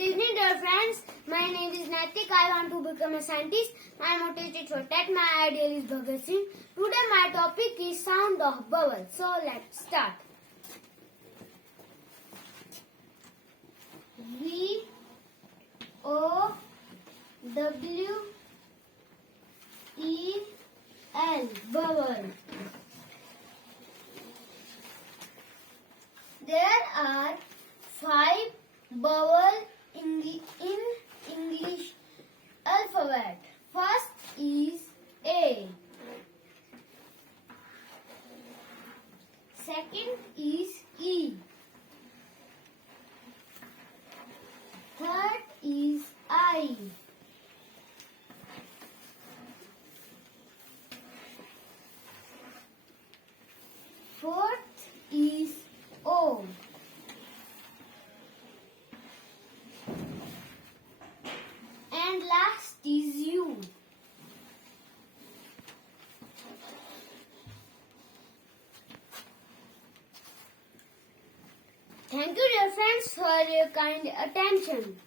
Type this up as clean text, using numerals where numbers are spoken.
evening, dear friends. My name is Naitik. I want to become a scientist. I am motivated for that. My ideal is Bhagat Singh. Today, my topic is sound of vowel. So, let's start. V O W E L vowel. There are 5 vowels in English alphabet. First is A. Second is E. Third is I. Fourth is O. And last is U. Thank you, dear friends, for your kind attention.